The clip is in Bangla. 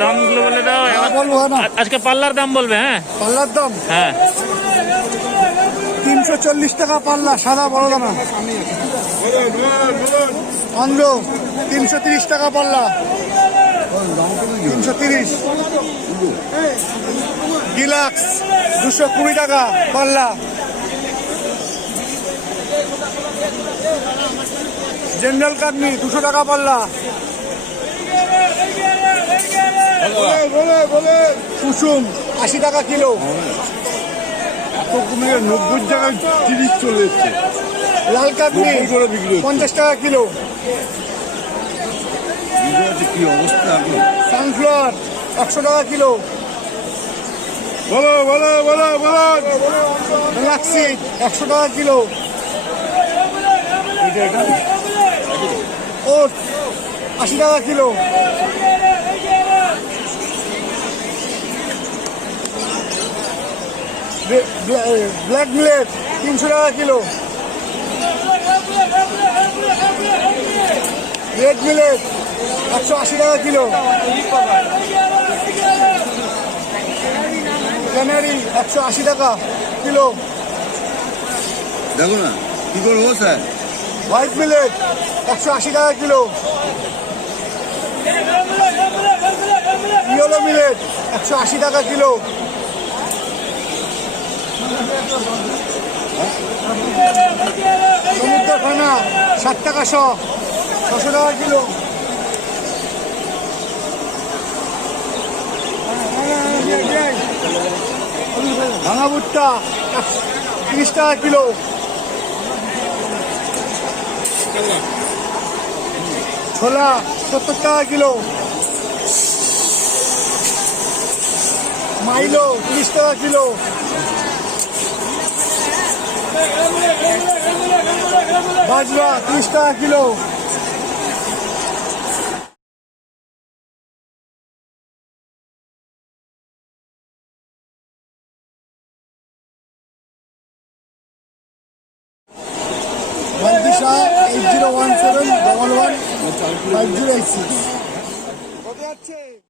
দামগুলো বলে দাও। আজকে পাল্লার দাম বলবে। হ্যাঁ, পাল্লার দাম হ্যাঁ 340 টাকা পাল্লা, সাদা বড় দানা। অন্ধ্র 330 টাকা পাল্লা, 330। ডিলাক্স 220 টাকা পাল্লা। জেনারেল কাটনি 200 টাকা পাল্লা। কুসুম 80 টাকা কিলো। 90 টাকায় 30 চলে এসছে। লাল কাটনি 50 টাকা কিলো। কি অবস্থা এখন? সানফ্লাওয়ার 100 টাকা কিলো। বলো বলো বলো বলো। লাক্সি 100 টাকা কিলো। ওট 80 টাকা কিলো। ব্ল্যাক মিলেট 300 টাকা কিলো। রেড মিলেট 180 টাকা কিলো। ক্যানারি 180 টাকা কিলো। দেখো না কি করবো স্যার। হোয়াইট মিলেট 180 টাকা কিলো। ইয়েলো মিলেট 180 টাকা কিলো। সমুদ্র খানা 60 টাকা শ, 600 টাকা কিলো। ভাঙা ভুট্টা 30 টাকা কিলো। ছোলা 70 টাকা কিলো। মাইলো 30 টাকা কিলো। বাজরা 30 টাকা কিলো। Bandisha 8017 11 5086।